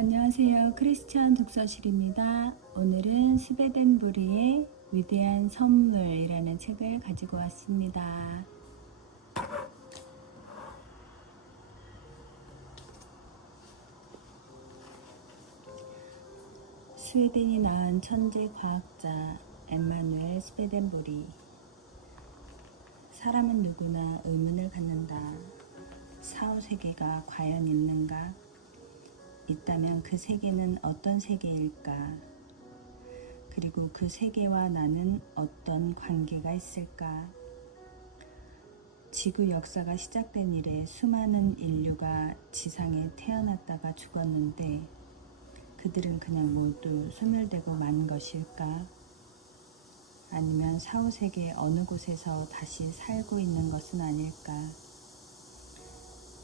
안녕하세요. 크리스천 독서실입니다. 오늘은 스베덴부리의 위대한 선물이라는 책을 가지고 왔습니다. 스웨덴이 낳은 천재 과학자 엠마누엘 스베덴부리. 사람은 누구나 의문을 갖는다. 사후세계가 과연 있는가? 있다면 그 세계는 어떤 세계일까? 그리고 그 세계와 나는 어떤 관계가 있을까? 지구 역사가 시작된 이래 수많은 인류가 지상에 태어났다가 죽었는데 그들은 그냥 모두 소멸되고 만 것일까? 아니면 사후세계 어느 곳에서 다시 살고 있는 것은 아닐까?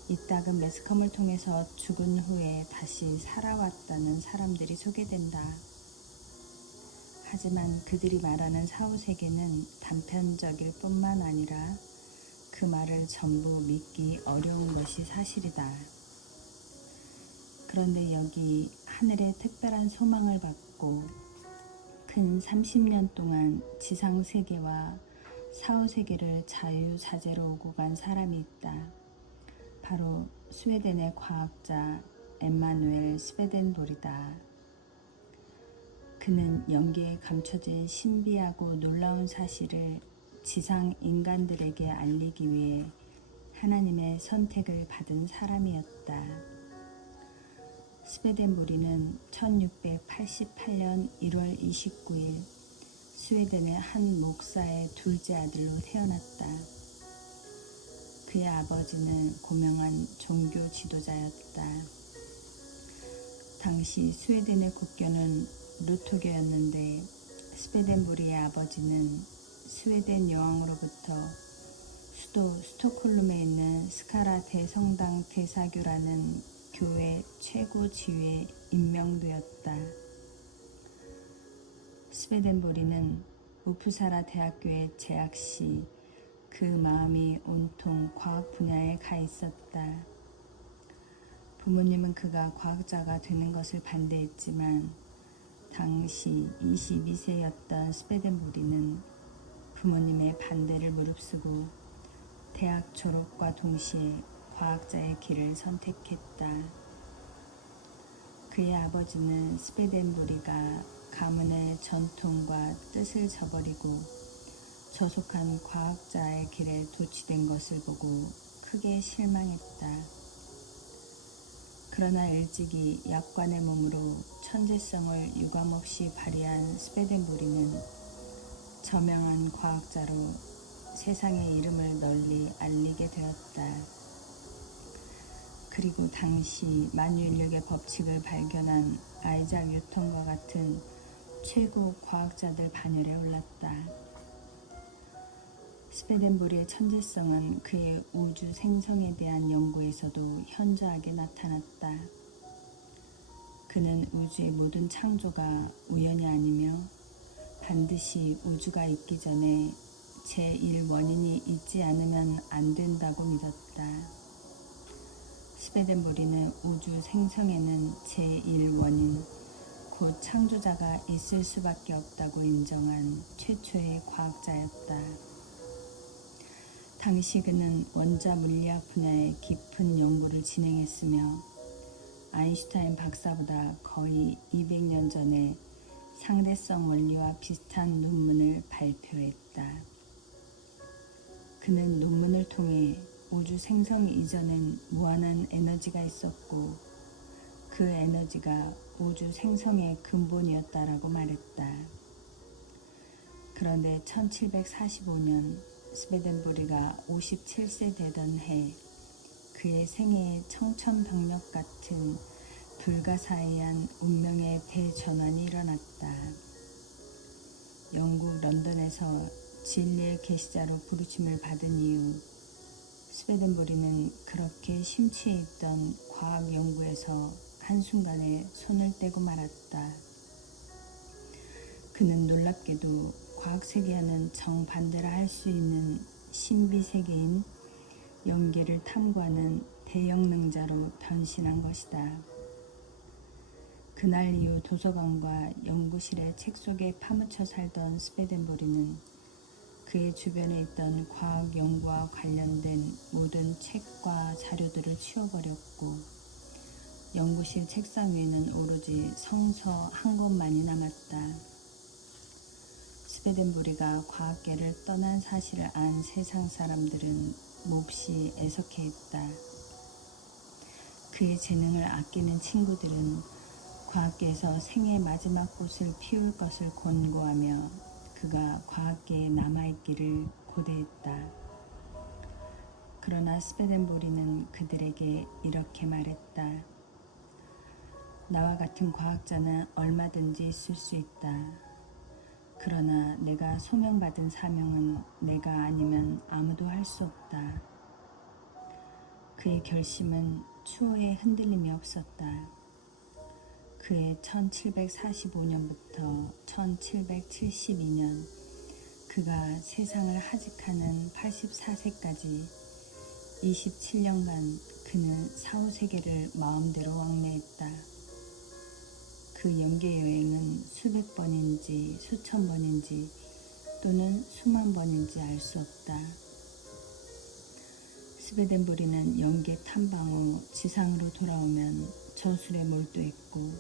이따금 매스컴을 통해서 죽은 후에 다시 살아왔다는 사람들이 소개된다. 하지만 그들이 말하는 사후세계는 단편적일 뿐만 아니라 그 말을 전부 믿기 어려운 것이 사실이다. 그런데 여기 하늘의 특별한 소망을 받고 근 30년 동안 지상세계와 사후세계를 자유자재로 오고 간 사람이 있다. 바로 스웨덴의 과학자 엠마누엘 스베덴보리다. 그는 연기에 감춰진 신비하고 놀라운 사실을 지상 인간들에게 알리기 위해 하나님의 선택을 받은 사람이었다. 스베덴보리는 1688년 1월 29일 스웨덴의 한 목사의 둘째 아들로 태어났다. 그의 아버지는 고명한 종교 지도자였다. 당시 스웨덴의 국교는 루터교였는데 스베덴부리의 아버지는 스웨덴 여왕으로부터 수도 스톡홀름에 있는 스카라 대성당 대사교라는 교회 최고 지위에 임명되었다. 스베덴부리는 우프사라 대학교에 재학 시 그 마음이 온통 과학 분야에 가 있었다. 부모님은 그가 과학자가 되는 것을 반대했지만 당시 22세였던 스베덴부리는 부모님의 반대를 무릅쓰고 대학 졸업과 동시에 과학자의 길을 선택했다. 그의 아버지는 스베덴부리가 가문의 전통과 뜻을 저버리고 저속한 과학자의 길에 도취된 것을 보고 크게 실망했다. 그러나 일찍이 약관의 몸으로 천재성을 유감없이 발휘한 스베덴부리는 저명한 과학자로 세상의 이름을 널리 알리게 되었다. 그리고 당시 만유인력의 법칙을 발견한 아이작 뉴턴과 같은 최고 과학자들 반열에 올랐다. 스베덴부리의 천재성은 그의 우주 생성에 대한 연구에서도 현저하게 나타났다. 그는 우주의 모든 창조가 우연이 아니며 반드시 우주가 있기 전에 제1원인이 있지 않으면 안 된다고 믿었다. 스베덴부리는 우주 생성에는 제1원인, 곧 창조자가 있을 수밖에 없다고 인정한 최초의 과학자였다. 당시 그는 원자 물리학 분야의 깊은 연구를 진행했으며 아인슈타인 박사보다 거의 200년 전에 상대성 원리와 비슷한 논문을 발표했다. 그는 논문을 통해 우주 생성 이전엔 무한한 에너지가 있었고 그 에너지가 우주 생성의 근본이었다라고 말했다. 그런데 1745년 스베덴부리가 57세 되던 해 그의 생애에 청천벽력 같은 불가사의한 운명의 대전환이 일어났다. 영국 런던에서 진리의 계시자로 부르심을 받은 이후 스베덴부리는 그렇게 심취해 있던 과학 연구에서 한순간에 손을 떼고 말았다. 그는 놀랍게도 과학세계와는 정반대라 할 수 있는 신비세계인 연계를 탐구하는 대영능자로 변신한 것이다. 그날 이후 도서관과 연구실의 책 속에 파묻혀 살던 스웨덴보리는 그의 주변에 있던 과학 연구와 관련된 모든 책과 자료들을 치워버렸고 연구실 책상 위에는 오로지 성서 한 권만이 남았다. 스웨덴보리가 과학계를 떠난 사실을 안 세상 사람들은 몹시 애석해했다. 그의 재능을 아끼는 친구들은 과학계에서 생의 마지막 꽃을 피울 것을 권고하며 그가 과학계에 남아있기를 고대했다. 그러나 스웨덴보리는 그들에게 이렇게 말했다. 나와 같은 과학자는 얼마든지 있을 수 있다. 그러나 내가 소명받은 사명은 내가 아니면 아무도 할 수 없다. 그의 결심은 추호에 흔들림이 없었다. 그의 1745년부터 1772년 그가 세상을 하직하는 84세까지 27년간 그는 사후세계를 마음대로 왕래했다. 그 연계 여행은 수백 번인지 수천 번인지 또는 수만 번인지 알 수 없다. 스웨덴보리는 연계 탐방 후 지상으로 돌아오면 저술에 몰두했고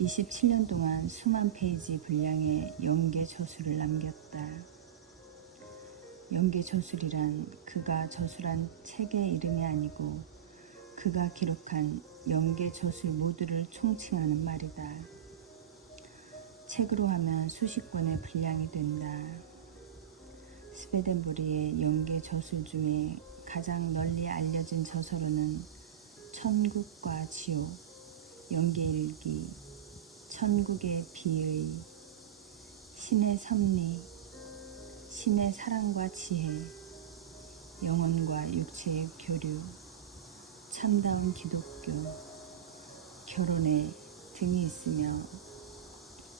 27년 동안 수만 페이지 분량의 연계 저술을 남겼다. 연계 저술이란 그가 저술한 책의 이름이 아니고 그가 기록한 연계 저술 모두를 총칭하는 말이다. 책으로 하면 수십 권의 분량이 된다. 스웨덴보리의 연계 저술 중에 가장 널리 알려진 저서로는 천국과 지옥, 연계일기, 천국의 비의, 신의 섭리, 신의 사랑과 지혜, 영혼과 육체의 교류, 참다운 기독교, 결혼의 등이 있으며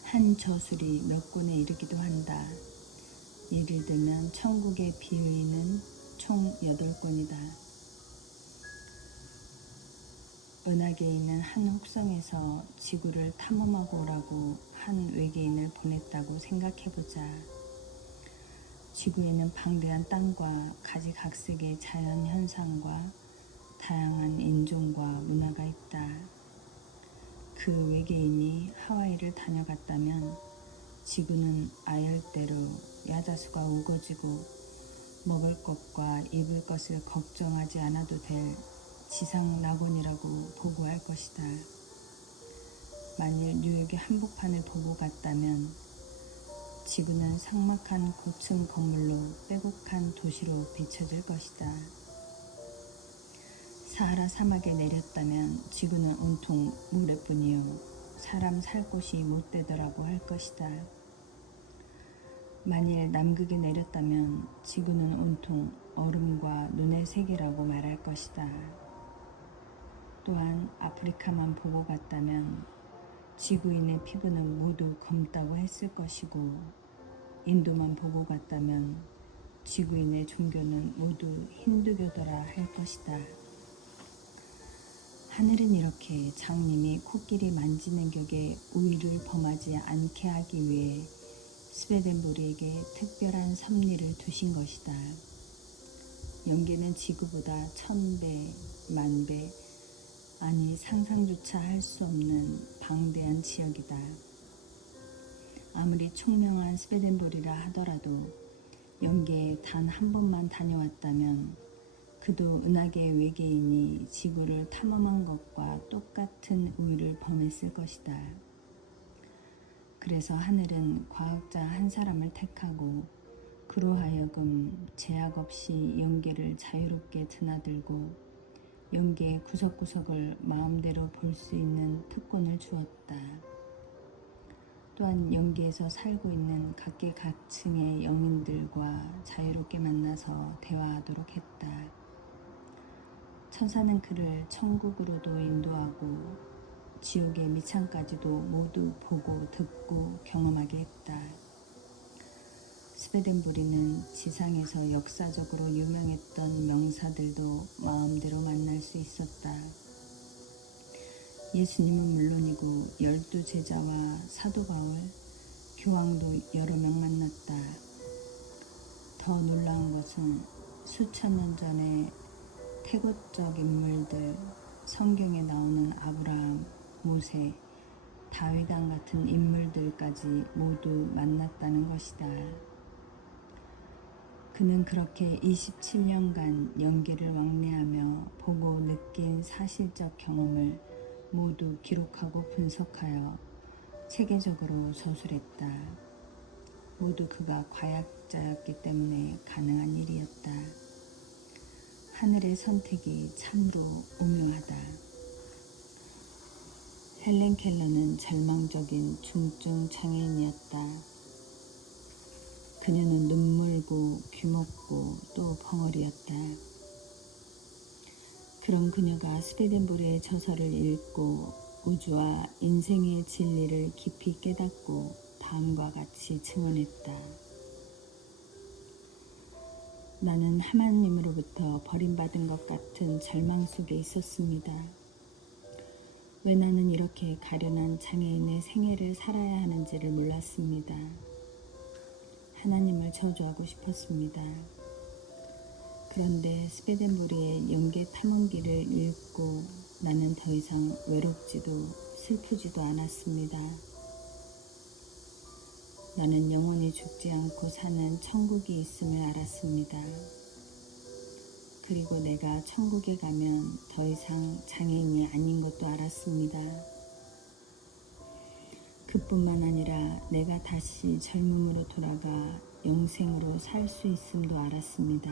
한 저술이 몇 권에 이르기도 한다. 예를 들면 천국의 비의는 총 8권이다. 은하계에 있는 한 혹성에서 지구를 탐험하고 오라고 한 외계인을 보냈다고 생각해보자. 지구에는 방대한 땅과 가지각색의 자연현상과 다양한 인종과 문화가 있다. 그 외계인이 하와이를 다녀갔다면 지구는 아열대로 야자수가 우거지고 먹을 것과 입을 것을 걱정하지 않아도 될 지상 낙원이라고 보고할 것이다. 만일 뉴욕의 한복판을 보고 갔다면 지구는 삭막한 고층 건물로 빼곡한 도시로 비춰질 것이다. 사하라 사막에 내렸다면 지구는 온통 모래뿐이요 사람 살 곳이 못 되더라고 할 것이다. 만일 남극에 내렸다면 지구는 온통 얼음과 눈의 세계라고 말할 것이다. 또한 아프리카만 보고 갔다면 지구인의 피부는 모두 검다고 했을 것이고 인도만 보고 갔다면 지구인의 종교는 모두 힌두교더라 할 것이다. 하늘은 이렇게 장님이 코끼리 만지는 격에 우위를 범하지 않게 하기 위해 스웨덴보리에게 특별한 섭리를 두신 것이다. 연계는 지구보다 1000배, 10,000배, 아니 상상조차 할 수 없는 방대한 지역이다. 아무리 총명한 스웨덴보리라 하더라도 연계에 단 한 번만 다녀왔다면 그도 은하계 외계인이 지구를 탐험한 것과 똑같은 우위를 범했을 것이다. 그래서 하늘은 과학자 한 사람을 택하고 그로 하여금 제약 없이 연계를 자유롭게 드나들고 연계의 구석구석을 마음대로 볼 수 있는 특권을 주었다. 또한 연계에서 살고 있는 각계각층의 영인들과 자유롭게 만나서 대화하도록 했다. 천사는 그를 천국으로도 인도하고 지옥의 미창까지도 모두 보고 듣고 경험하게 했다. 스웨덴보리는 지상에서 역사적으로 유명했던 명사들도 마음대로 만날 수 있었다. 예수님은 물론이고 12제자와 사도 바울, 교황도 여러 명 만났다. 더 놀라운 것은 수천 년 전에 태고적 인물들, 성경에 나오는 아브라함, 모세, 다윗왕 같은 인물들까지 모두 만났다는 것이다. 그는 그렇게 27년간 연기를 왕래하며 보고 느낀 사실적 경험을 모두 기록하고 분석하여 체계적으로 저술했다. 모두 그가 과학자였기 때문에 가능한 일이었다. 하늘의 선택이 참으로 오묘하다. 헬렌 켈러는 절망적인 중증 장애인이었다. 그녀는 눈물고 귀먹고 또 벙어리였다. 그런 그녀가 스웨덴보르의 저서를 읽고 우주와 인생의 진리를 깊이 깨닫고 다음과 같이 증언했다. 나는 하나님으로부터 버림받은 것 같은 절망 속에 있었습니다. 왜 나는 이렇게 가련한 장애인의 생애를 살아야 하는지를 몰랐습니다. 하나님을 저주하고 싶었습니다. 그런데 스웨덴보르의 연계 탐험기를 읽고 나는 더 이상 외롭지도 슬프지도 않았습니다. 나는 영원히 죽지 않고 사는 천국이 있음을 알았습니다. 그리고 내가 천국에 가면 더 이상 장애인이 아닌 것도 알았습니다. 그뿐만 아니라 내가 다시 젊음으로 돌아가 영생으로 살 수 있음도 알았습니다.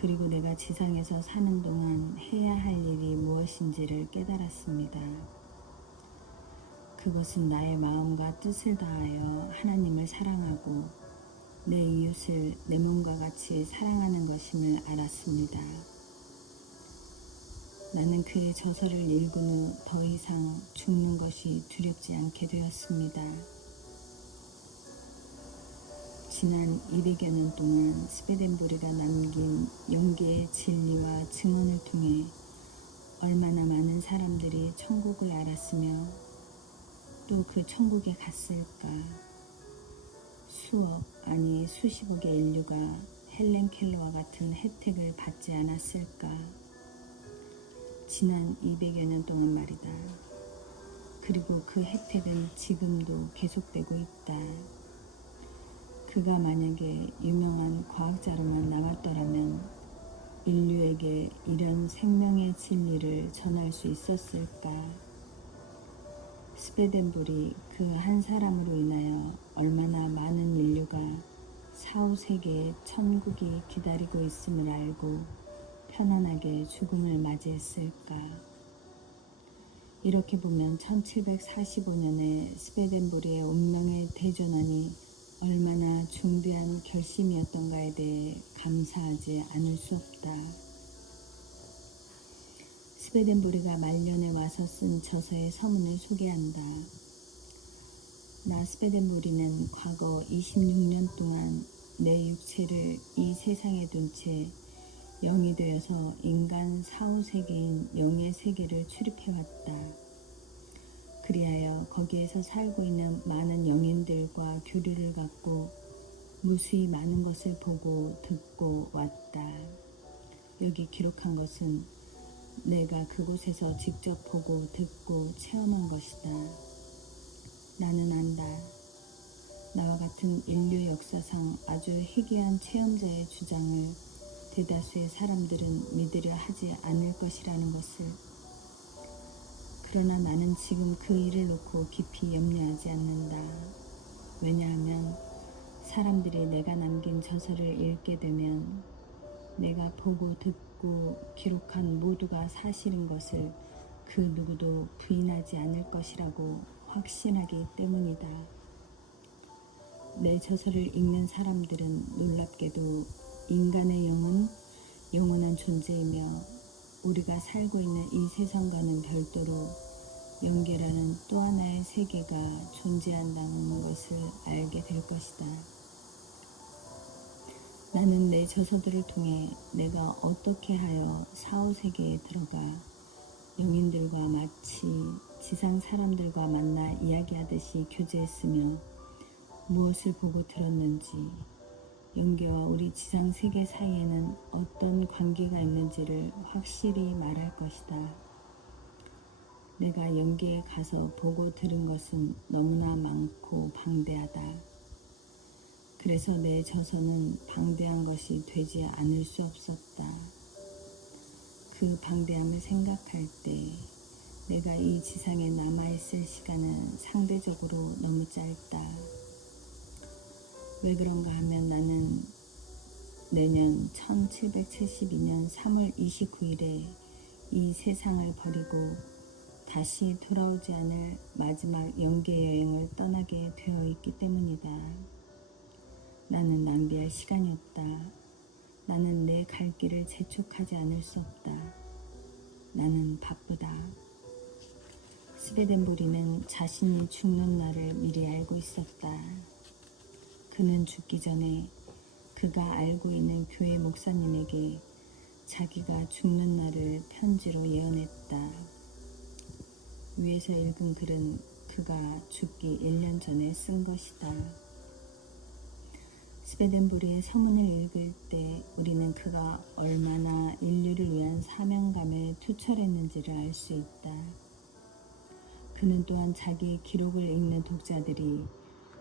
그리고 내가 지상에서 사는 동안 해야 할 일이 무엇인지를 깨달았습니다. 그것은 나의 마음과 뜻을 다하여 하나님을 사랑하고 내 이웃을 내 몸과 같이 사랑하는 것임을 알았습니다. 나는 그의 저서를 읽은 후 더 이상 죽는 것이 두렵지 않게 되었습니다. 지난 200여 년 동안 스웨덴보르가 남긴 연계의 진리와 증언을 통해 얼마나 많은 사람들이 천국을 알았으며 또 그 천국에 갔을까. 수억 아니 수십억의 인류가 헬렌 켈러와 같은 혜택을 받지 않았을까. 지난 200여 년 동안 말이다. 그리고 그 혜택은 지금도 계속되고 있다. 그가 만약에 유명한 과학자로만 남았더라면 인류에게 이런 생명의 진리를 전할 수 있었을까? 스웨덴볼이 그 한 사람으로 인하여 얼마나 많은 인류가 4, 5세계의 천국이 기다리고 있음을 알고 편안하게 죽음을 맞이했을까? 이렇게 보면 1745년에 스웨덴보르의 운명의 대전환이 얼마나 중대한 결심이었던가에 대해 감사하지 않을 수 없다. 스웨덴보르가 말년에 와서 쓴 저서의 서문을 소개한다. 나 스웨덴보르는 과거 26년 동안 내 육체를 이 세상에 둔 채 영이 되어서 인간 4, 5세계인 영의 세계를 출입해왔다. 그리하여 거기에서 살고 있는 많은 영인들과 교류를 갖고 무수히 많은 것을 보고 듣고 왔다. 여기 기록한 것은 내가 그곳에서 직접 보고 듣고 체험한 것이다. 나는 안다. 나와 같은 인류 역사상 아주 희귀한 체험자의 주장을 대다수의 사람들은 믿으려 하지 않을 것이라는 것을. 그러나 나는 지금 그 일을 놓고 깊이 염려하지 않는다. 왜냐하면 사람들이 내가 남긴 저서를 읽게 되면 내가 보고 듣고 기록한 모두가 사실인 것을 그 누구도 부인하지 않을 것이라고 확신하기 때문이다. 내 저서를 읽는 사람들은 놀랍게도 인간의 영은 영원한 존재이며 우리가 살고 있는 이 세상과는 별도로 영계라는 또 하나의 세계가 존재한다는 것을 알게 될 것이다. 나는 내 저서들을 통해 내가 어떻게 하여 4, 5세계에 들어가 영인들과 마치 지상 사람들과 만나 이야기하듯이 교제했으며 무엇을 보고 들었는지, 영계와 우리 지상 세계 사이에는 어떤 관계가 있는지를 확실히 말할 것이다. 내가 영계에 가서 보고 들은 것은 너무나 많고 방대하다. 그래서 내 저서는 방대한 것이 되지 않을 수 없었다. 그 방대함을 생각할 때 내가 이 지상에 남아있을 시간은 상대적으로 너무 짧다. 왜 그런가 하면 나는 내년 1772년 3월 29일에 이 세상을 버리고 다시 돌아오지 않을 마지막 영계 여행을 떠나게 되어 있기 때문이다. 나는 낭비할 시간이 없다. 나는 내 갈 길을 재촉하지 않을 수 없다. 나는 바쁘다. 스베덴보리는 자신이 죽는 날을 미리 알고 있었다. 그는 죽기 전에 그가 알고 있는 교회 목사님에게 자기가 죽는 날을 편지로 예언했다. 위에서 읽은 글은 그가 죽기 1년 전에 쓴 것이다. 스베덴보리의 서문을 읽을 때 우리는 그가 얼마나 인류를 위한 사명감에 투철했는지를 알 수 있다. 그는 또한 자기의 기록을 읽는 독자들이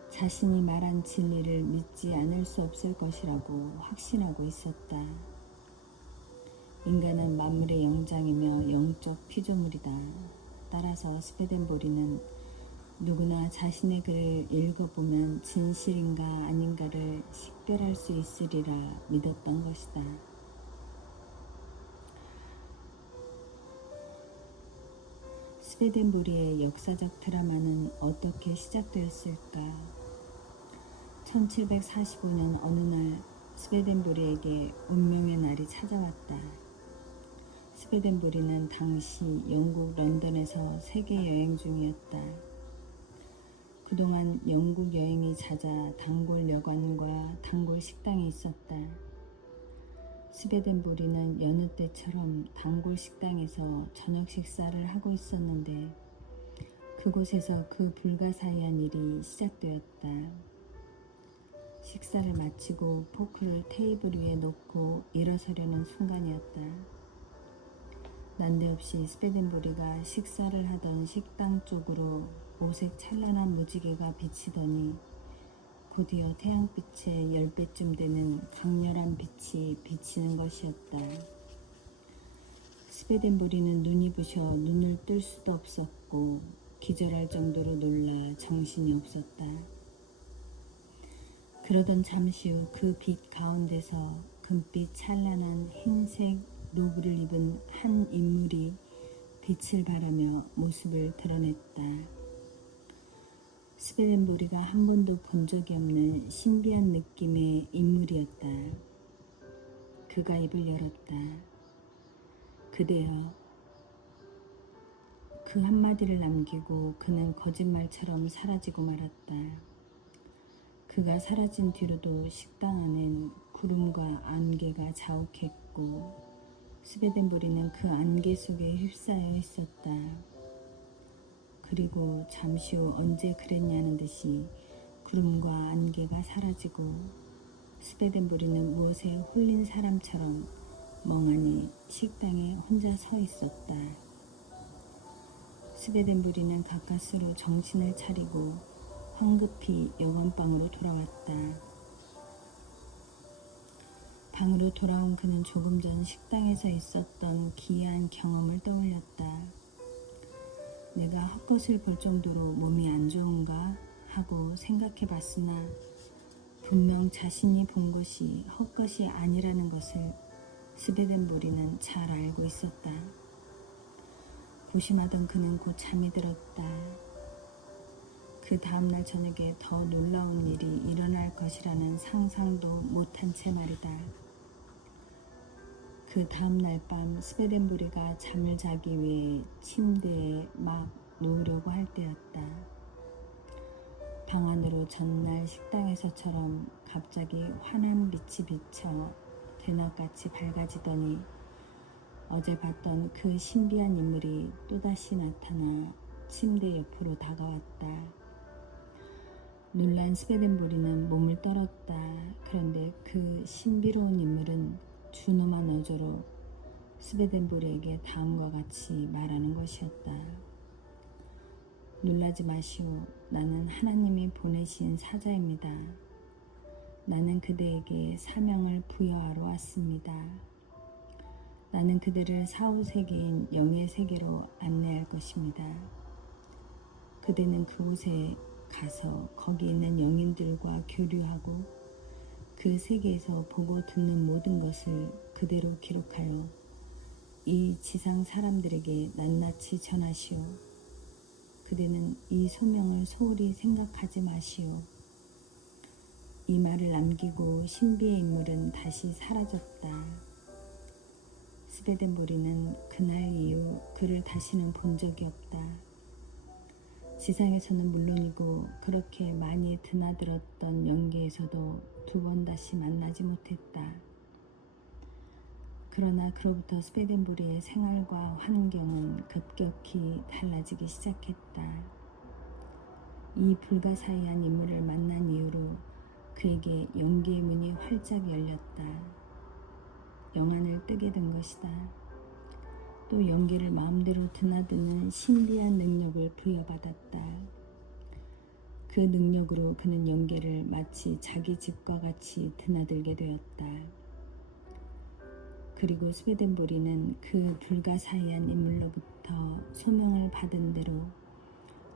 자신이 말한 진리를 믿지 않을 수 없을 것이라고 확신하고 있었다. 인간은 만물의 영장이며 영적 피조물이다. 따라서 스베덴보리는 누구나 자신의 글을 읽어보면 진실인가 아닌가를 식별할 수 있으리라 믿었던 것이다. 스베덴보리의 역사적 드라마는 어떻게 시작되었을까? 1745년 어느 날 스베덴보리에게 운명의 날이 찾아왔다. 스베덴보리는 당시 영국 런던에서 세계 여행 중이었다. 그동안 영국 여행이 잦아 단골 여관과 단골 식당이 있었다. 스베덴보리는 여느 때처럼 단골 식당에서 저녁 식사를 하고 있었는데 그곳에서 그 불가사의한 일이 시작되었다. 식사를 마치고 포크를 테이블 위에 놓고 일어서려는 순간이었다. 난데없이 스베덴보리가 식사를 하던 식당 쪽으로 오색 찬란한 무지개가 비치더니 곧이어 태양빛의 10배쯤 되는 강렬한 빛이 비치는 것이었다. 스베덴보리는 눈이 부셔 눈을 뜰 수도 없었고 기절할 정도로 놀라 정신이 없었다. 그러던 잠시 후 그 빛 가운데서 금빛 찬란한 흰색 로브를 입은 한 인물이 빛을 발하며 모습을 드러냈다. 스베덴보리가 한 번도 본 적이 없는 신비한 느낌의 인물이었다. 그가 입을 열었다. 그대여. 그 한마디를 남기고 그는 거짓말처럼 사라지고 말았다. 그가 사라진 뒤로도 식당 안엔 구름과 안개가 자욱했고 스베덴보리는 그 안개 속에 휩싸여 있었다. 그리고 잠시 후 언제 그랬냐는 듯이 구름과 안개가 사라지고 스베덴보리는 무엇에 홀린 사람처럼 멍하니 식당에 혼자 서 있었다. 스베덴보리는 가까스로 정신을 차리고 황급히 여관방으로 돌아왔다. 방으로 돌아온 그는 조금 전 식당에서 있었던 기이한 경험을 떠올렸다. 내가 헛것을 볼 정도로 몸이 안 좋은가 하고 생각해 봤으나 분명 자신이 본 것이 헛것이 아니라는 것을 스베덴보리는 잘 알고 있었다. 고심하던 그는 곧 잠이 들었다. 그 다음날 저녁에 더 놀라운 일이 일어날 것이라는 상상도 못한 채 말이다. 그 다음날 밤 스베덴보리가 잠을 자기 위해 침대에 막 누우려고 할 때였다. 방 안으로 전날 식당에서처럼 갑자기 환한 빛이 비쳐 대낮같이 밝아지더니 어제 봤던 그 신비한 인물이 또다시 나타나 침대 옆으로 다가왔다. 놀란 스웨덴보리는 몸을 떨었다. 그런데 그 신비로운 인물은 준엄한 어조로 스웨덴보리에게 다음과 같이 말하는 것이었다. 놀라지 마시오. 나는 하나님이 보내신 사자입니다. 나는 그대에게 사명을 부여하러 왔습니다. 나는 그대를 사후세계인 영의 세계로 안내할 것입니다. 그대는 그곳에 가서 거기 있는 영인들과 교류하고 그 세계에서 보고 듣는 모든 것을 그대로 기록하여 이 지상 사람들에게 낱낱이 전하시오. 그대는 이 소명을 소홀히 생각하지 마시오. 이 말을 남기고 신비의 인물은 다시 사라졌다. 스웨덴보리는 그날 이후 그를 다시는 본 적이 없다. 지상에서는 물론이고 그렇게 많이 드나들었던 영계에서도 두 번 다시 만나지 못했다. 그러나 그로부터 스웨덴보리의 생활과 환경은 급격히 달라지기 시작했다. 이 불가사의한 인물을 만난 이후로 그에게 영계의 문이 활짝 열렸다. 영안을 뜨게 된 것이다. 또 영계를 마음대로 드나드는 신비한 능력을 부여받았다. 그 능력으로 그는 영계를 마치 자기 집과 같이 드나들게 되었다. 그리고 스웨덴보리는 그 불가사의한 인물로부터 소명을 받은 대로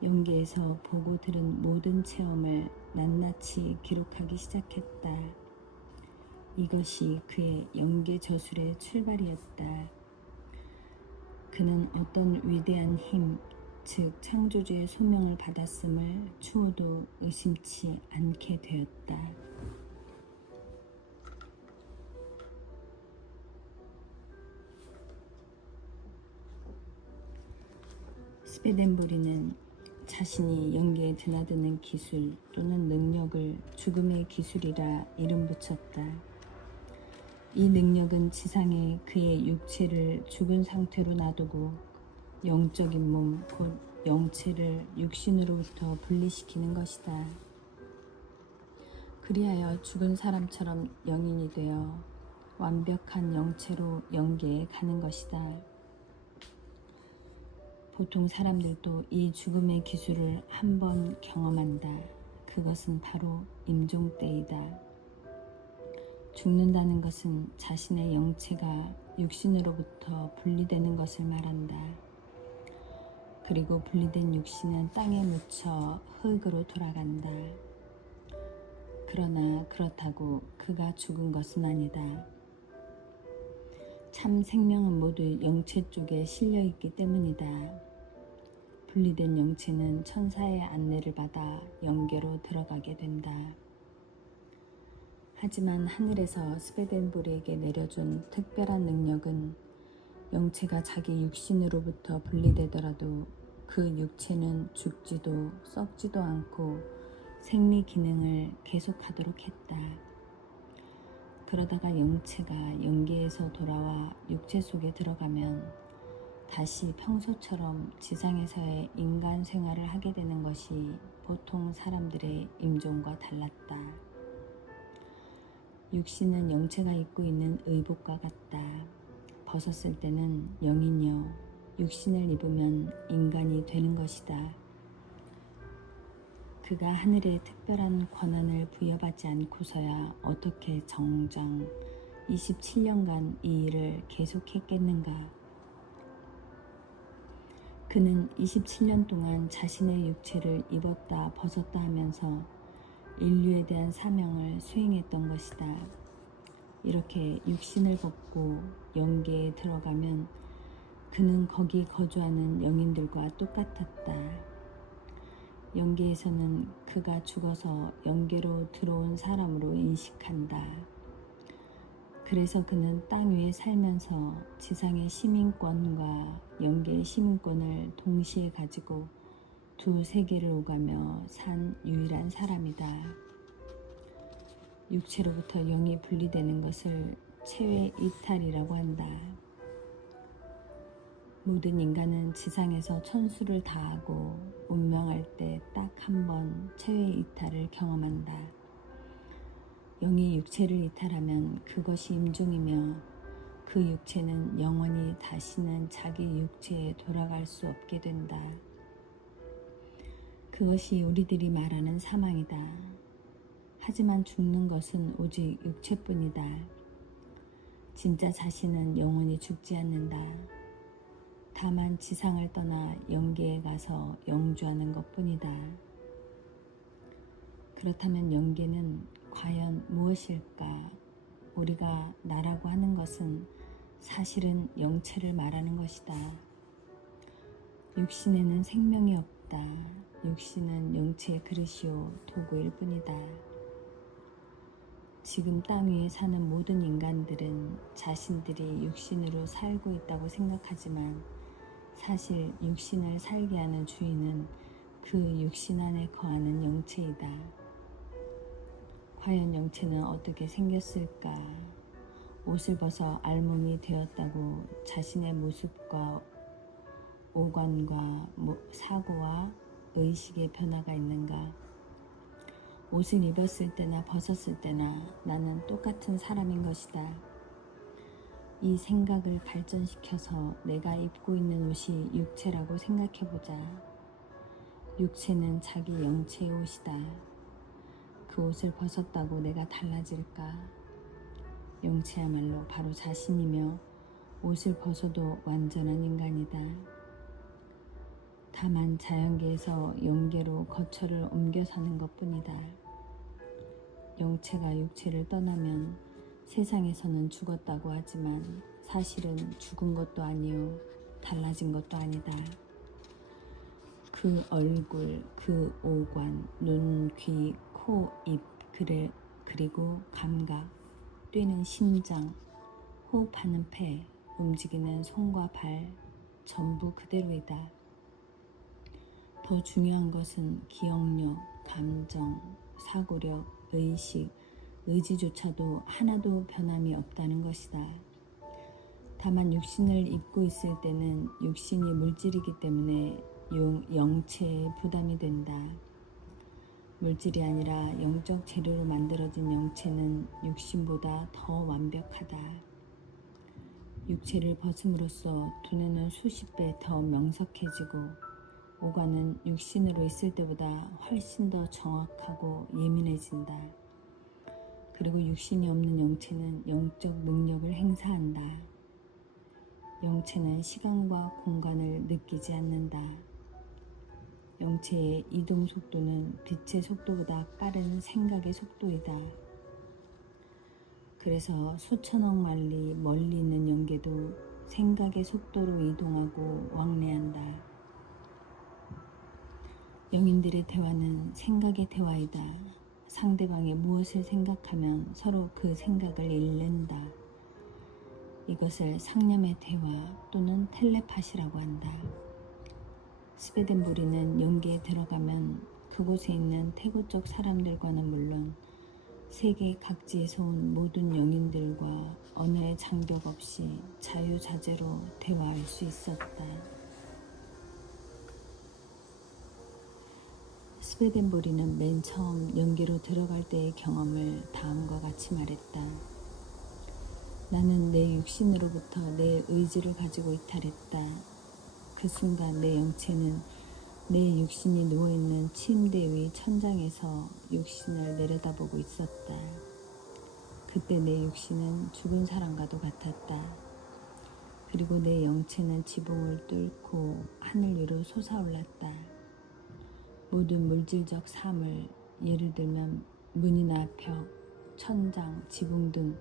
영계에서 보고 들은 모든 체험을 낱낱이 기록하기 시작했다. 이것이 그의 영계 저술의 출발이었다. 그는 어떤 위대한 힘, 즉 창조주의 소명을 받았음을 추호도 의심치 않게 되었다. 스웨덴보리는 자신이 영계에 드나드는 기술 또는 능력을 죽음의 기술이라 이름 붙였다. 이 능력은 지상에 그의 육체를 죽은 상태로 놔두고 영적인 몸, 곧 영체를 육신으로부터 분리시키는 것이다. 그리하여 죽은 사람처럼 영인이 되어 완벽한 영체로 영계에 가는 것이다. 보통 사람들도 이 죽음의 기술을 한번 경험한다. 그것은 바로 임종 때이다. 죽는다는 것은 자신의 영체가 육신으로부터 분리되는 것을 말한다. 그리고 분리된 육신은 땅에 묻혀 흙으로 돌아간다. 그러나 그렇다고 그가 죽은 것은 아니다. 참 생명은 모두 영체 쪽에 실려 있기 때문이다. 분리된 영체는 천사의 안내를 받아 영계로 들어가게 된다. 하지만 하늘에서 스웨덴보리에게 내려준 특별한 능력은 영체가 자기 육신으로부터 분리되더라도 그 육체는 죽지도 썩지도 않고 생리 기능을 계속하도록 했다. 그러다가 영체가 영계에서 돌아와 육체 속에 들어가면 다시 평소처럼 지상에서의 인간 생활을 하게 되는 것이 보통 사람들의 임종과 달랐다. 육신은 영체가 입고 있는 의복과 같다. 벗었을 때는 영이며 육신을 입으면 인간이 되는 것이다. 그가 하늘의 특별한 권한을 부여받지 않고서야 어떻게 정장 27년간 이 일을 계속했겠는가. 그는 27년 동안 자신의 육체를 입었다 벗었다 하면서 인류에 대한 사명을 수행했던 것이다. 이렇게 육신을 벗고 영계에 들어가면 그는 거기 거주하는 영인들과 똑같았다. 영계에서는 그가 죽어서 영계로 들어온 사람으로 인식한다. 그래서 그는 땅 위에 살면서 지상의 시민권과 영계의 시민권을 동시에 가지고 두 세계를 오가며 산 유일한 사람이다. 육체로부터 영이 분리되는 것을 체외 이탈이라고 한다. 모든 인간은 지상에서 천수를 다하고 운명할 때 딱 한 번 체외 이탈을 경험한다. 영이 육체를 이탈하면 그것이 임종이며 그 육체는 영원히 다시는 자기 육체에 돌아갈 수 없게 된다. 그것이 우리들이 말하는 사망이다. 하지만 죽는 것은 오직 육체뿐이다. 진짜 자신은 영원히 죽지 않는다. 다만 지상을 떠나 영계에 가서 영주하는 것뿐이다. 그렇다면 영계는 과연 무엇일까? 우리가 나라고 하는 것은 사실은 영체를 말하는 것이다. 육신에는 생명이 없다. 육신은 영체의 그릇이요 도구일 뿐이다. 지금 땅 위에 사는 모든 인간들은 자신들이 육신으로 살고 있다고 생각하지만 사실 육신을 살게 하는 주인은 그 육신 안에 거하는 영체이다. 과연 영체는 어떻게 생겼을까? 옷을 벗어 알몸이 되었다고 자신의 모습과 오관과 사고와 의식의 변화가 있는가? 옷을 입었을 때나 벗었을 때나 나는 똑같은 사람인 것이다. 이 생각을 발전시켜서 내가 입고 있는 옷이 육체라고 생각해보자. 육체는 자기 영체의 옷이다. 그 옷을 벗었다고 내가 달라질까? 영체야말로 바로 자신이며 옷을 벗어도 완전한 인간이다. 다만 자연계에서 영계로 거처를 옮겨 사는 것뿐이다. 영체가 육체를 떠나면 세상에서는 죽었다고 하지만 사실은 죽은 것도 아니요 달라진 것도 아니다. 그 얼굴, 그 오관, 눈, 귀, 코, 입, 그리고 감각, 뛰는 심장, 호흡하는 폐, 움직이는 손과 발, 전부 그대로이다. 더 중요한 것은 기억력, 감정, 사고력, 의식, 의지조차도 하나도 변함이 없다는 것이다. 다만 육신을 입고 있을 때는 육신이 물질이기 때문에 영체에 부담이 된다. 물질이 아니라 영적 재료로 만들어진 영체는 육신보다 더 완벽하다. 육체를 벗음으로써 두뇌는 수십 배 더 명석해지고 오관은 육신으로 있을 때보다 훨씬 더 정확하고 예민해진다. 그리고 육신이 없는 영체는 영적 능력을 행사한다. 영체는 시간과 공간을 느끼지 않는다. 영체의 이동 속도는 빛의 속도보다 빠른 생각의 속도이다. 그래서 수천억 마일리 멀리 있는 영계도 생각의 속도로 이동하고 왕래한다. 영인들의 대화는 생각의 대화이다. 상대방이 무엇을 생각하면 서로 그 생각을 읽는다. 이것을 상념의 대화 또는 텔레파시라고 한다. 스웨덴보리는 영계에 들어가면 그곳에 있는 태고 쪽 사람들과는 물론 세계 각지에서 온 모든 영인들과 언어의 장벽 없이 자유자재로 대화할 수 있었다. 스웨덴보리는 맨 처음 영계로 들어갈 때의 경험을 다음과 같이 말했다. 나는 내 육신으로부터 내 의지를 가지고 이탈했다. 그 순간 내 영체는 내 육신이 누워있는 침대 위 천장에서 육신을 내려다보고 있었다. 그때 내 육신은 죽은 사람과도 같았다. 그리고 내 영체는 지붕을 뚫고 하늘 위로 솟아올랐다. 모든 물질적 사물, 예를 들면 문이나 벽, 천장, 지붕 등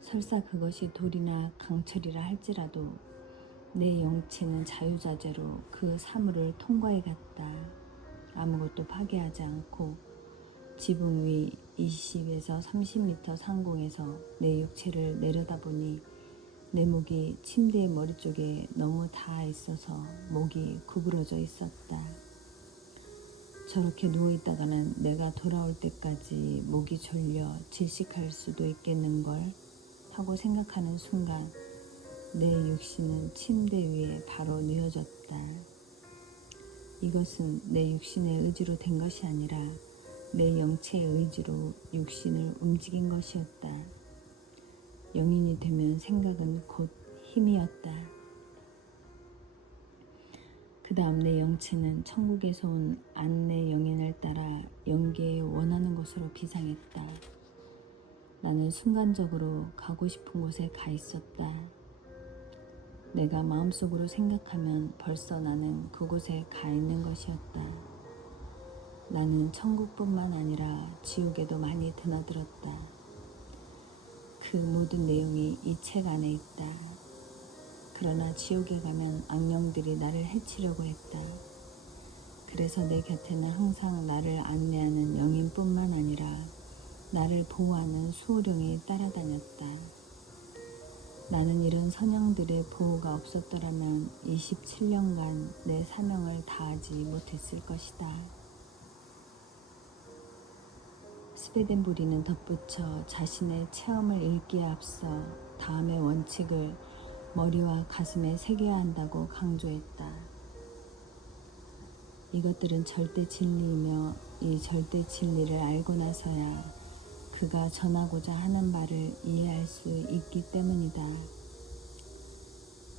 설사 그것이 돌이나 강철이라 할지라도 내 영체는 자유자재로 그 사물을 통과해 갔다. 아무것도 파괴하지 않고 지붕 위 20에서 30m 상공에서 내 육체를 내려다보니 내 목이 침대의 머리 쪽에 너무 닿아 있어서 목이 구부러져 있었다. 저렇게 누워있다가는 내가 돌아올 때까지 목이 졸려 질식할 수도 있겠는걸 하고 생각하는 순간 내 육신은 침대 위에 바로 뉘어졌다. 이것은 내 육신의 의지로 된 것이 아니라 내 영체의 의지로 육신을 움직인 것이었다. 영인이 되면 생각은 곧 힘이었다. 그 다음 내 영체는 천국에서 온 안내 영인을 따라 영계에 원하는 곳으로 비상했다. 나는 순간적으로 가고 싶은 곳에 가 있었다. 내가 마음속으로 생각하면 벌써 나는 그곳에 가 있는 것이었다. 나는 천국뿐만 아니라 지옥에도 많이 드나들었다. 그 모든 내용이 이 책 안에 있다. 그러나 지옥에 가면 악령들이 나를 해치려고 했다. 그래서 내 곁에는 항상 나를 안내하는 영인뿐만 아니라 나를 보호하는 수호령이 따라다녔다. 나는 이런 선영들의 보호가 없었더라면 27년간 내 사명을 다하지 못했을 것이다. 스웨덴부리는 덧붙여 자신의 체험을 읽기에 앞서 다음의 원칙을 머리와 가슴에 새겨야 한다고 강조했다. 이것들은 절대 진리이며 이 절대 진리를 알고 나서야 그가 전하고자 하는 바를 이해할 수 있기 때문이다.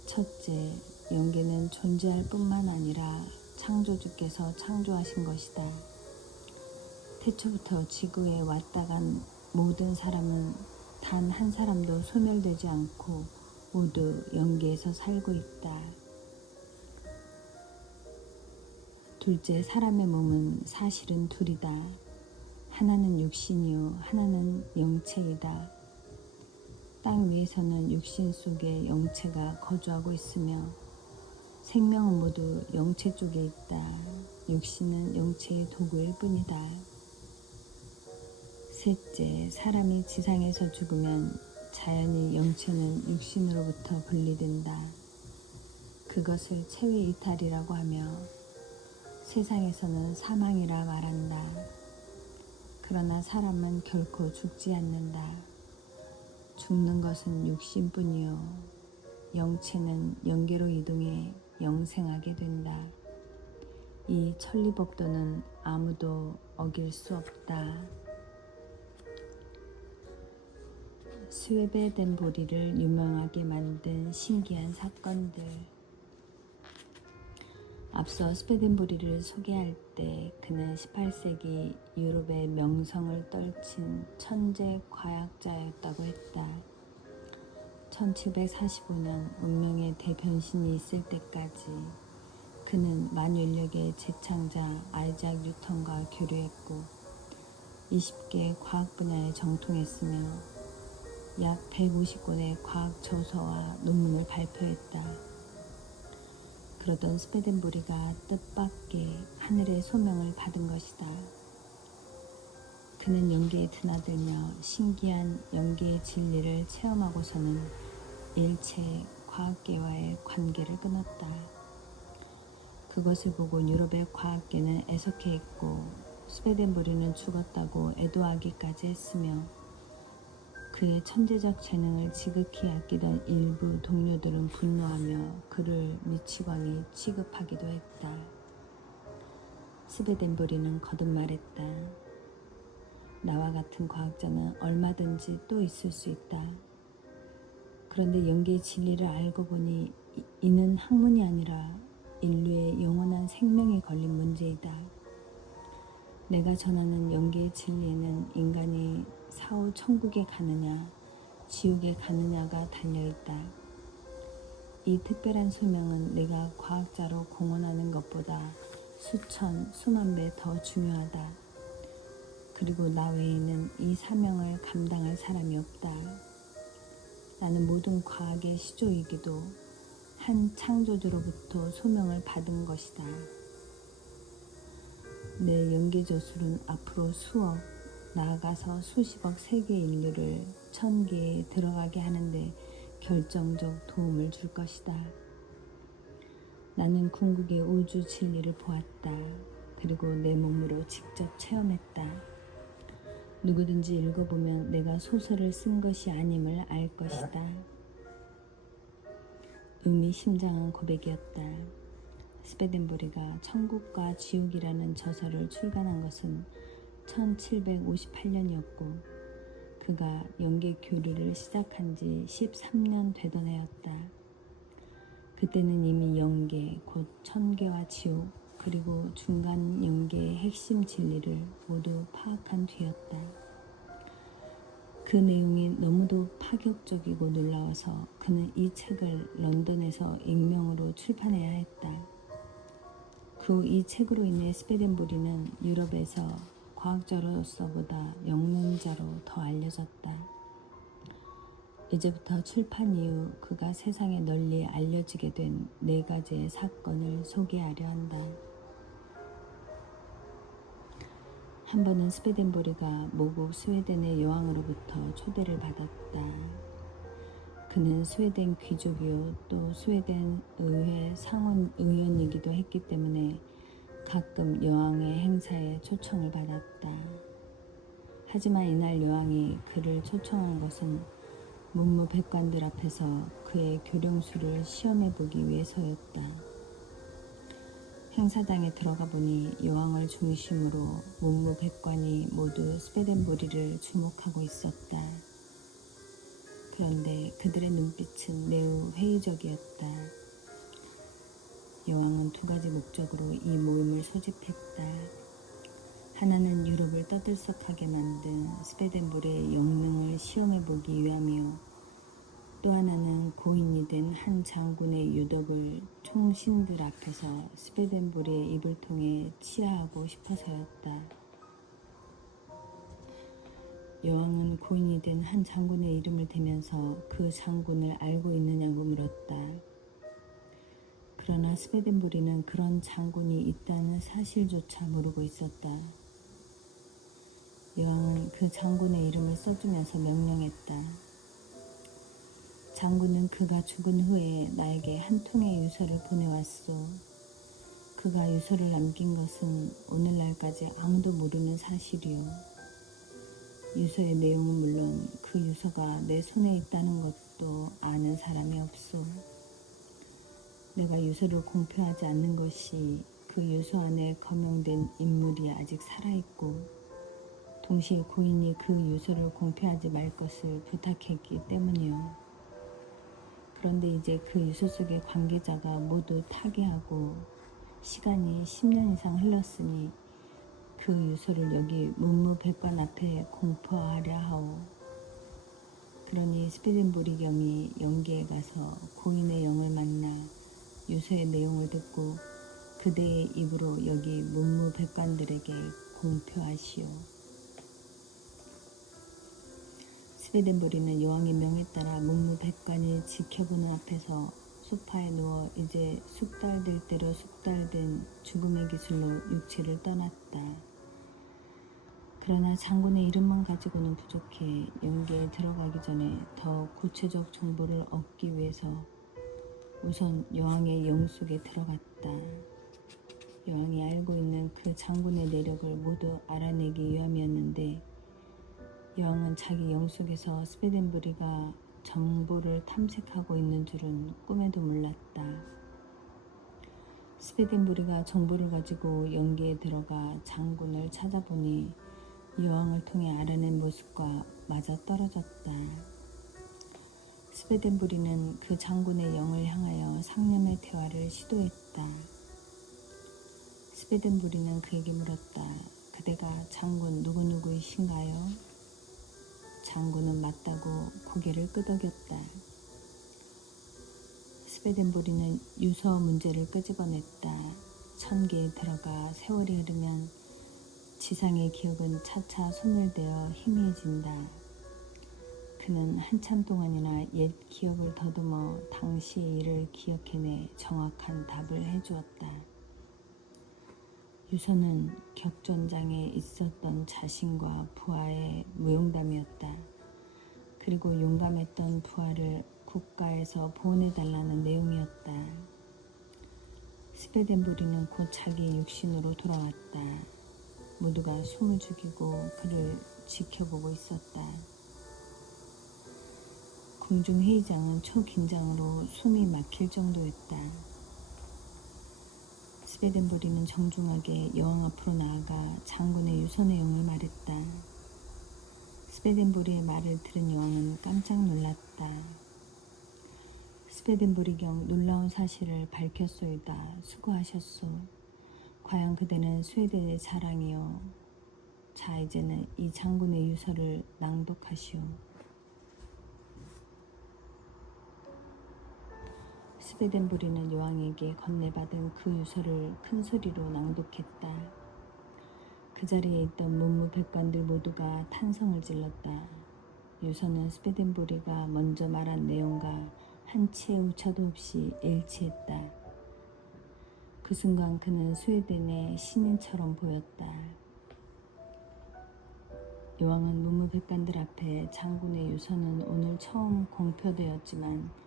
첫째, 영계는 존재할 뿐만 아니라 창조주께서 창조하신 것이다. 태초부터 지구에 왔다 간 모든 사람은 단 한 사람도 소멸되지 않고 모두 영계에서 살고 있다. 둘째, 사람의 몸은 사실은 둘이다. 하나는 육신이요 하나는 영체이다. 땅 위에서는 육신 속에 영체가 거주하고 있으며 생명은 모두 영체 쪽에 있다. 육신은 영체의 도구일 뿐이다. 셋째, 사람이 지상에서 죽으면 자연히 영체는 육신으로부터 분리된다. 그것을 체외 이탈이라고 하며 세상에서는 사망이라 말한다. 그러나 사람은 결코 죽지 않는다. 죽는 것은 육신뿐이요 영체는 영계로 이동해 영생하게 된다. 이 천리법도는 아무도 어길 수 없다. 스웨덴부리를 유명하게 만든 신기한 사건들. 앞서 스웨덴부리를 소개할 때 그는 18세기 유럽의 명성을 떨친 천재 과학자였다고 했다. 1745년 운명의 대변신이 있을 때까지 그는 만윤력의 재창자 아이작 뉴턴과 교류했고 20개 과학 분야에 정통했으며 약 150권의 과학 저서와 논문을 발표했다. 그러던 스웨덴부리가 뜻밖의 하늘의 소명을 받은 것이다. 그는 영계에 드나들며 신기한 영계의 진리를 체험하고서는 일체 과학계와의 관계를 끊었다. 그것을 보고 유럽의 과학계는 애석해했고 스웨덴부리는 죽었다고 애도하기까지 했으며 그의 천재적 재능을 지극히 아끼던 일부 동료들은 분노하며 그를 미치광이 취급하기도 했다. 스웨덴부리는 거듭 말했다. 나와 같은 과학자는 얼마든지 또 있을 수 있다. 그런데 영계의 진리를 알고 보니 이는 학문이 아니라 인류의 영원한 생명이 걸린 문제이다. 내가 전하는 영계의 진리에는 인간이 사후 천국에 가느냐 지옥에 가느냐가 달려있다. 이 특별한 소명은 내가 과학자로 공언하는 것보다 수천, 수만 배 더 중요하다. 그리고 나 외에는 이 사명을 감당할 사람이 없다. 나는 모든 과학의 시조이기도 한 창조주로부터 소명을 받은 것이다. 내 영계저술은 앞으로 수억, 나아가서 수십억 세계 인류를 천계에 들어가게 하는데 결정적 도움을 줄 것이다. 나는 궁극의 우주 진리를 보았다. 그리고 내 몸으로 직접 체험했다. 누구든지 읽어보면 내가 소설을 쓴 것이 아님을 알 것이다. 의미심장한 고백이었다. 스웨덴보리가 천국과 지옥이라는 저서를 출간한 것은 1758년이었고 그가 연계 교류를 시작한 지 13년 되던 해였다. 그때는 이미 연계, 곧 천계와 지옥, 그리고 중간 연계의 핵심 진리를 모두 파악한 뒤였다. 그 내용이 너무도 파격적이고 놀라워서 그는 이 책을 런던에서 익명으로 출판해야 했다. 그 후 이 책으로 인해 스웨덴보리는 유럽에서 과학자로서보다 영문자로 더 알려졌다. 이제부터 출판 이후 그가 세상에 널리 알려지게 된 4가지의 사건을 소개하려 한다. 한 번은 스웨덴보리가 모국 스웨덴의 여왕으로부터 초대를 받았다. 그는 스웨덴 귀족이요 또 스웨덴 의회 상원 의원이기도 했기 때문에 가끔 여왕의 행사에 초청을 받았다. 하지만 이날 여왕이 그를 초청한 것은 문무백관들 앞에서 그의 교령술을 시험해보기 위해서였다. 행사장에 들어가 보니 여왕을 중심으로 문무백관이 모두 스웨덴보리를 주목하고 있었다. 그런데 그들의 눈빛은 매우 회의적이었다. 여왕은 2가지 목적으로 이 모임을 소집했다. 하나는 유럽을 떠들썩하게 만든 스웨덴보리의 영능을 시험해보기 위함이요. 또 하나는 고인이 된 한 장군의 유덕을 총신들 앞에서 스웨덴보리의 입을 통해 치하하고 싶어서였다. 여왕은 고인이 된 한 장군의 이름을 대면서 그 장군을 알고 있느냐고 물었다. 그러나 스웨덴보리는 그런 장군이 있다는 사실조차 모르고 있었다. 여왕은 그 장군의 이름을 써주면서 명령했다. 장군은 그가 죽은 후에 나에게 한 통의 유서를 보내왔소. 그가 유서를 남긴 것은 오늘날까지 아무도 모르는 사실이요. 유서의 내용은 물론 그 유서가 내 손에 있다는 것도 아는 사람이 없소. 내가 유서를 공표하지 않는 것이 그 유서 안에 거명된 인물이 아직 살아있고 동시에 고인이 그 유서를 공표하지 말 것을 부탁했기 때문이요. 그런데 이제 그 유서 속의 관계자가 모두 타계하고 시간이 10년 이상 흘렀으니 그 유서를 여기 문무백관 앞에 공표하려 하오. 그러니 스웨덴보리 경이 연계에 가서 고인의 영을 만나 유서의 내용을 듣고 그대의 입으로 여기 문무백관들에게 공표하시오. 스웨덴보리는 여왕의 명에 따라 문무백관이 지켜보는 앞에서 소파에 누워 이제 숙달될 대로 숙달된 죽음의 기술로 육체를 떠났다. 그러나 장군의 이름만 가지고는 부족해 연계에 들어가기 전에 더 구체적 정보를 얻기 위해서 우선 여왕의 영 속에 들어갔다. 여왕이 알고 있는 그 장군의 내력을 모두 알아내기 위함이었는데 여왕은 자기 영 속에서 스웨덴보리가 정보를 탐색하고 있는 줄은 꿈에도 몰랐다. 스웨덴보리가 정보를 가지고 연계에 들어가 장군을 찾아보니 여왕을 통해 알아낸 모습과 맞아떨어졌다. 스웨덴보리는 그 장군의 영을 향하여 상념의 대화를 시도했다. 스웨덴보리는 그에게 물었다. 그대가 장군 누구누구이신가요? 장군은 맞다고 고개를 끄덕였다. 스웨덴보리는 유서 문제를 끄집어냈다. 천계에 들어가 세월이 흐르면 지상의 기억은 차차 소멸되어 희미해진다. 그는 한참 동안이나 옛 기억을 더듬어 당시의 일을 기억해내 정확한 답을 해주었다. 유서는 격전장에 있었던 자신과 부하의 무용담이었다. 그리고 용감했던 부하를 국가에서 보호해달라는 내용이었다. 스웨덴보리는 곧 자기 육신으로 돌아왔다. 모두가 숨을 죽이고 그를 지켜보고 있었다. 궁중회의장은 초긴장으로 숨이 막힐 정도였다. 스웨덴보리는 정중하게 여왕 앞으로 나아가 장군의 유서 내용을 말했다. 스웨덴보리의 말을 들은 여왕은 깜짝 놀랐다. 스웨덴보리경 놀라운 사실을 밝혔소이다. 수고하셨소. 과연 그대는 스웨덴의 자랑이요. 자, 이제는 이 장군의 유서를 낭독하시오. 스웨덴보리는 여왕에게 건네받은 그 유서를 큰 소리로 낭독했다. 그 자리에 있던 문무백관들 모두가 탄성을 질렀다. 유서는 스웨덴보리가 먼저 말한 내용과 한치의 오차도 없이 일치했다. 그 순간 그는 스웨덴의 신인처럼 보였다. 여왕은 문무백관들 앞에 장군의 유서는 오늘 처음 공표되었지만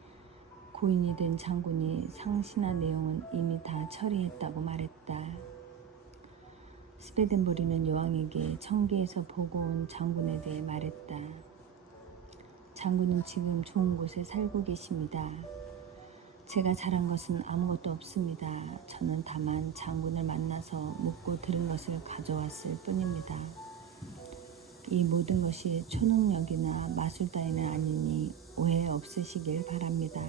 고인이 된 장군이 상신한 내용은 이미 다 처리했다고 말했다. 스웨덴보리는 여왕에게 청계에서 보고 온 장군에 대해 말했다. 장군은 지금 좋은 곳에 살고 계십니다. 제가 잘한 것은 아무것도 없습니다. 저는 다만 장군을 만나서 묻고 들은 것을 가져왔을 뿐입니다. 이 모든 것이 초능력이나 마술 따위는 아니니 오해 없으시길 바랍니다.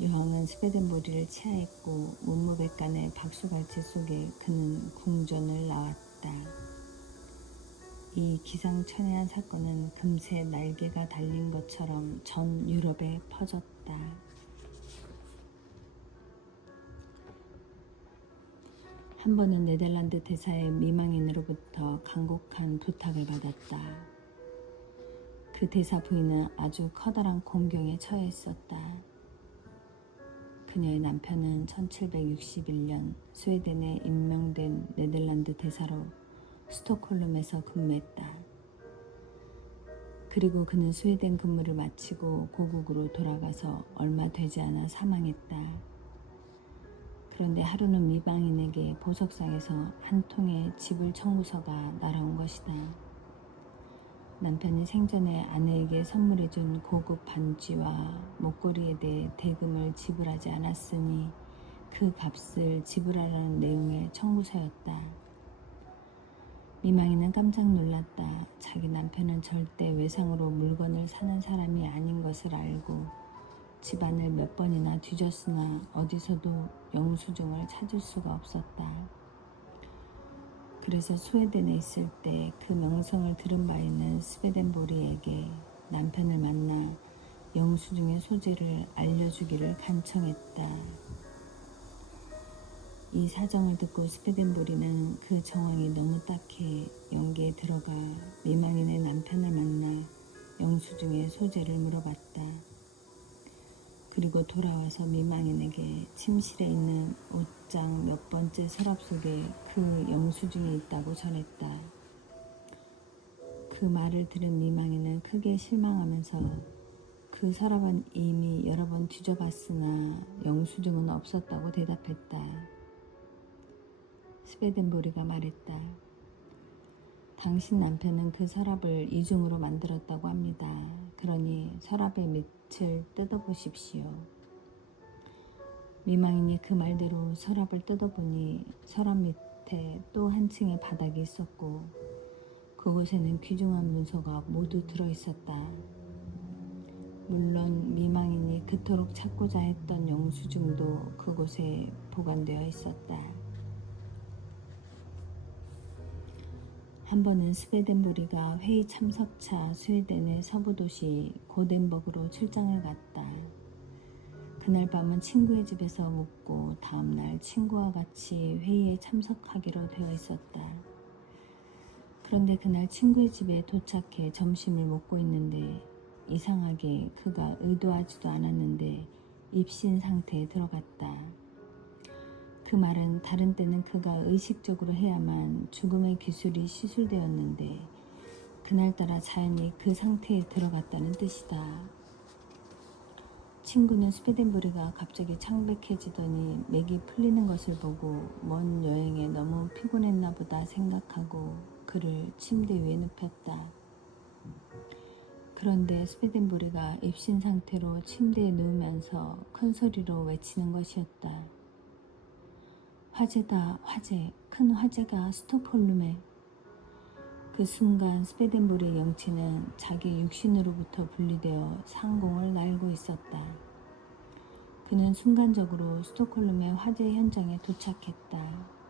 여왕은 스웨덴보리를 치하했고 문무백관의 박수갈채 속에 그는 궁전을 나왔다. 이 기상천외한 사건은 금세 날개가 달린 것처럼 전 유럽에 퍼졌다. 한 번은 네덜란드 대사의 미망인으로부터 간곡한 부탁을 받았다. 그 대사 부인은 아주 커다란 공경에 처해 있었다. 그녀의 남편은 1761년 스웨덴에 임명된 네덜란드 대사로 스톡홀름에서 근무했다. 그리고 그는 스웨덴 근무를 마치고 고국으로 돌아가서 얼마 되지 않아 사망했다. 그런데 하루는 미망인에게 보석상에서 한 통의 지불 청구서가 날아온 것이다. 남편이 생전에 아내에게 선물해준 고급 반지와 목걸이에 대해 대금을 지불하지 않았으니 그 값을 지불하라는 내용의 청구서였다. 미망이는 깜짝 놀랐다. 자기 남편은 절대 외상으로 물건을 사는 사람이 아닌 것을 알고 집안을 몇 번이나 뒤졌으나 어디서도 영수증을 찾을 수가 없었다. 그래서 스웨덴에 있을 때 그 명성을 들은 바 있는 스웨덴보리에게 남편을 만나 영수증의 소재를 알려주기를 간청했다. 이 사정을 듣고 스웨덴보리는 그 정황이 너무 딱해 연기에 들어가 미망인의 남편을 만나 영수증의 소재를 물어봤다. 그리고 돌아와서 미망인에게 침실에 있는 옷장 몇 번째 서랍 속에 그 영수증이 있다고 전했다. 그 말을 들은 미망인은 크게 실망하면서 그 서랍은 이미 여러 번 뒤져봤으나 영수증은 없었다고 대답했다. 스웨덴보리가 말했다. 당신 남편은 그 서랍을 이중으로 만들었다고 합니다. 그러니 서랍의 밑을 뜯어보십시오. 미망인이 그 말대로 서랍을 뜯어보니 서랍 밑에 또 한 층의 바닥이 있었고 그곳에는 귀중한 문서가 모두 들어있었다. 물론 미망인이 그토록 찾고자 했던 영수증도 그곳에 보관되어 있었다. 한 번은 스웨덴보리가 회의 참석차 스웨덴의 서부 도시 고덴버그로 출장을 갔다. 그날 밤은 친구의 집에서 묵고 다음날 친구와 같이 회의에 참석하기로 되어 있었다. 그런데 그날 친구의 집에 도착해 점심을 먹고 있는데 이상하게 그가 의도하지도 않았는데 입신 상태에 들어갔다. 그 말은 다른 때는 그가 의식적으로 해야만 죽음의 기술이 시술되었는데 그날따라 자연히 그 상태에 들어갔다는 뜻이다. 친구는 스웨덴보리가 갑자기 창백해지더니 맥이 풀리는 것을 보고 먼 여행에 너무 피곤했나 보다 생각하고 그를 침대 위에 눕혔다. 그런데 스웨덴보리가 입신 상태로 침대에 누우면서 큰 소리로 외치는 것이었다. 화재다, 화재, 큰 화재가 스톡홀름에. 그 순간 스웨덴보리의 영체는 자기 육신으로부터 분리되어 상공을 날고 있었다. 그는 순간적으로 스톡홀름의 화재 현장에 도착했다.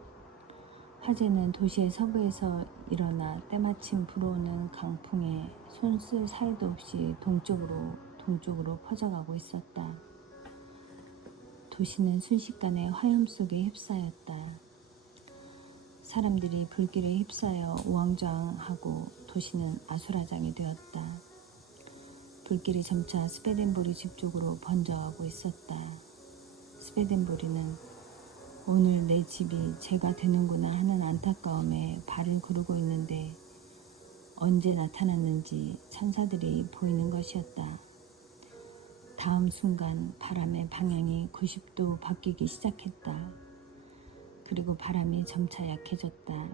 화재는 도시의 서부에서 일어나 때마침 불어오는 강풍에 손 쓸 사이도 없이 동쪽으로 퍼져가고 있었다. 도시는 순식간에 화염 속에 휩싸였다. 사람들이 불길에 휩싸여 우왕좌왕하고 도시는 아수라장이 되었다. 불길이 점차 스웨덴보리 집 쪽으로 번져가고 있었다. 스웨덴보리는 오늘 내 집이 제가 되는구나 하는 안타까움에 발을 구르고 있는데 언제 나타났는지 천사들이 보이는 것이었다. 다음 순간 바람의 방향이 90도 바뀌기 시작했다. 그리고 바람이 점차 약해졌다.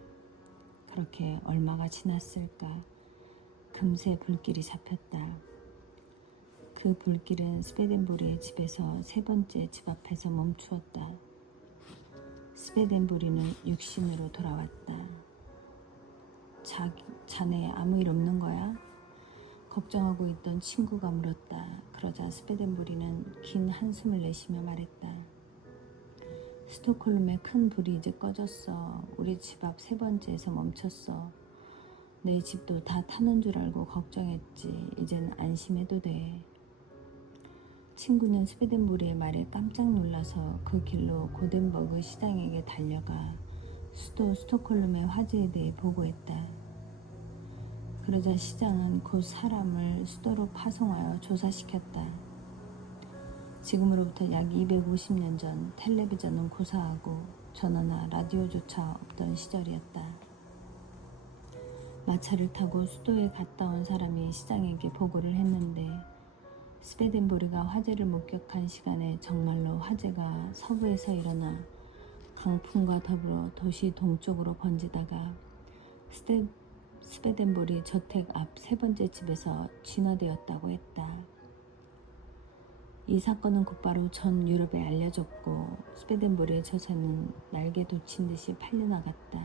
그렇게 얼마가 지났을까? 금세 불길이 잡혔다. 그 불길은 스웨덴보리의 집에서 세 번째 집 앞에서 멈추었다. 스웨덴보리는 육신으로 돌아왔다. 자네 아무 일 없는 거야? 걱정하고 있던 친구가 물었다. 그러자 스웨덴보리는 긴 한숨을 내쉬며 말했다. 스톡홀름의 큰 불이 이제 꺼졌어. 우리 집 앞 세 번째에서 멈췄어. 내 집도 다 타는 줄 알고 걱정했지. 이젠 안심해도 돼. 친구는 스웨덴보리의 말에 깜짝 놀라서 그 길로 고덴버그 시장에게 달려가 수도 스톡홀름의 화재에 대해 보고했다. 그러자 시장은 곧 사람을 수도로 파송하여 조사시켰다. 지금으로부터 약 250년 전 텔레비전은 고사하고 전화나 라디오조차 없던 시절이었다. 마차를 타고 수도에 갔다 온 사람이 시장에게 보고를 했는데 스웨덴보리가 화재를 목격한 시간에 정말로 화재가 서부에서 일어나 강풍과 더불어 도시 동쪽으로 번지다가 스웨덴보리 저택 앞 세 번째 집에서 진화되었다고 했다. 이 사건은 곧바로 전 유럽에 알려졌고 스웨덴보리의 저자는 날개 돋친 듯이 팔려나갔다.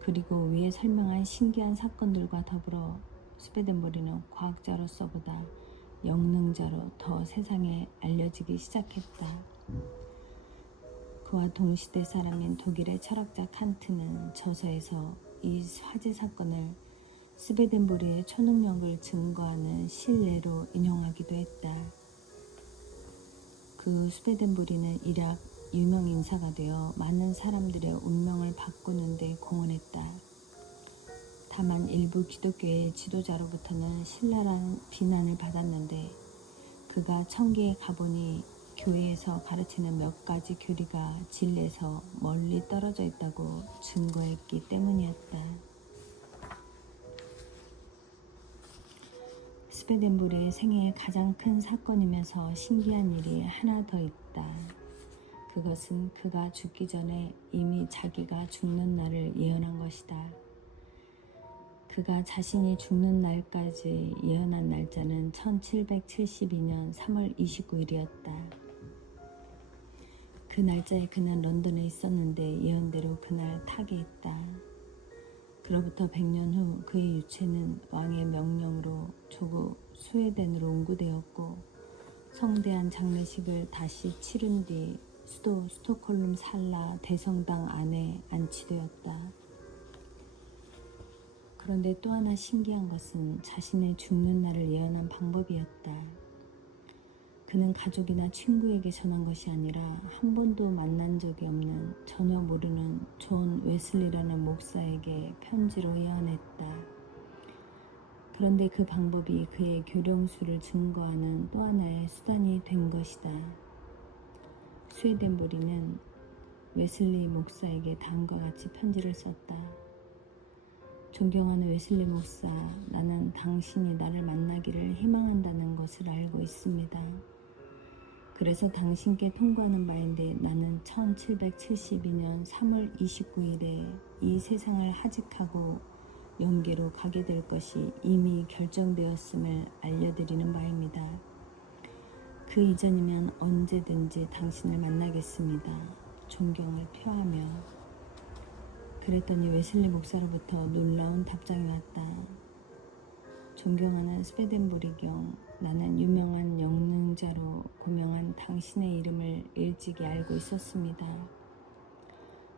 그리고 위에 설명한 신기한 사건들과 더불어 스웨덴보리는 과학자로서보다 영능자로 더 세상에 알려지기 시작했다. 그와 동시대 사람인 독일의 철학자 칸트는 저서에서 이 화재 사건을 스웨덴보리의 초능력을 증거하는 실례로 인용하기도 했다. 그 스웨덴보리는 일약 유명 인사가 되어 많은 사람들의 운명을 바꾸는 데 공헌했다. 다만 일부 기독교의 지도자로부터는 신랄한 비난을 받았는데 그가 청계에 가보니 교회에서 가르치는 몇 가지 교리가 진리에서 멀리 떨어져 있다고 증거했기 때문이었다. 스웨덴보리의 생애의 가장 큰 사건이면서 신기한 일이 하나 더 있다. 그것은 그가 죽기 전에 이미 자기가 죽는 날을 예언한 것이다. 그가 자신이 죽는 날까지 예언한 날짜는 1772년 3월 29일이었다. 그 날짜에 그는 런던에 있었는데 예언대로 그날 탁에 있다. 그로부터 100년 후 그의 유체는 왕의 명령으로 조국 스웨덴으로 운구되었고 성대한 장례식을 다시 치른 뒤 수도 스톡홀름 살라 대성당 안에 안치되었다. 그런데 또 하나 신기한 것은 자신의 죽는 날을 예언한 방법이었다. 그는 가족이나 친구에게 전한 것이 아니라 한 번도 만난 적이 없는 전혀 모르는 존 웨슬리라는 목사에게 편지로 예언했다. 그런데 그 방법이 그의 교령수를 증거하는 또 하나의 수단이 된 것이다. 스웨덴보리는 웨슬리 목사에게 다음과 같이 편지를 썼다. 존경하는 웨슬리 목사, 나는 당신이 나를 만나기를 희망한다는 것을 알고 있습니다. 그래서 당신께 통보하는 바인데 나는 1772년 3월 29일에 이 세상을 하직하고 영계로 가게 될 것이 이미 결정되었음을 알려드리는 바입니다. 그 이전이면 언제든지 당신을 만나겠습니다. 존경을 표하며. 그랬더니 웨슬리 목사로부터 놀라운 답장이 왔다. 존경하는 스웨덴보리 경, 나는 유명한 영능자로 고명한 당신의 이름을 일찍이 알고 있었습니다.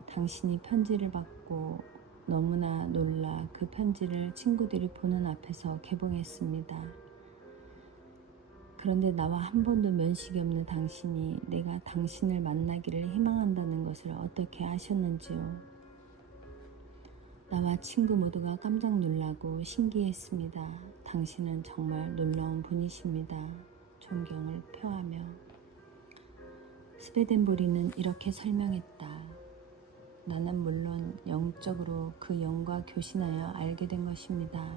당신이 편지를 받고 너무나 놀라 그 편지를 친구들이 보는 앞에서 개봉했습니다. 그런데 나와 한 번도 면식이 없는 당신이 내가 당신을 만나기를 희망한다는 것을 어떻게 아셨는지요? 나와 친구 모두가 깜짝 놀라고 신기했습니다. 당신은 정말 놀라운 분이십니다. 존경을 표하며. 스웨덴보리는 이렇게 설명했다. 나는 물론 영적으로 그 영과 교신하여 알게 된 것입니다.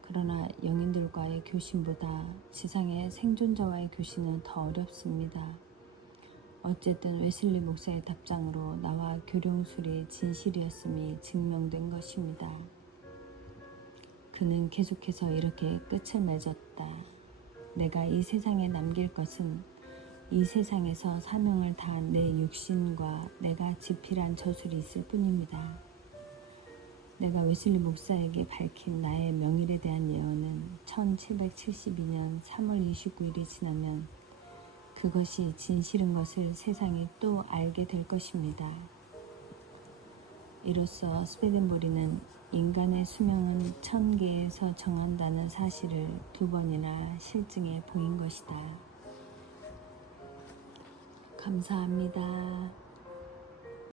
그러나 영인들과의 교신보다 지상의 생존자와의 교신은 더 어렵습니다. 어쨌든 웨슬리 목사의 답장으로 나와 교룡술이 진실이었음이 증명된 것입니다. 그는 계속해서 이렇게 끝을 맺었다. 내가 이 세상에 남길 것은 이 세상에서 사명을 다한 내 육신과 내가 집필한 저술이 있을 뿐입니다. 내가 웨슬리 목사에게 밝힌 나의 명일에 대한 예언은 1772년 3월 29일이 지나면 그것이 진실인 것을 세상이 또 알게 될 것입니다. 이로써 스웨덴보리는 인간의 수명은 1000개에서 정한다는 사실을 2번이나 실증해 보인 것이다. 감사합니다.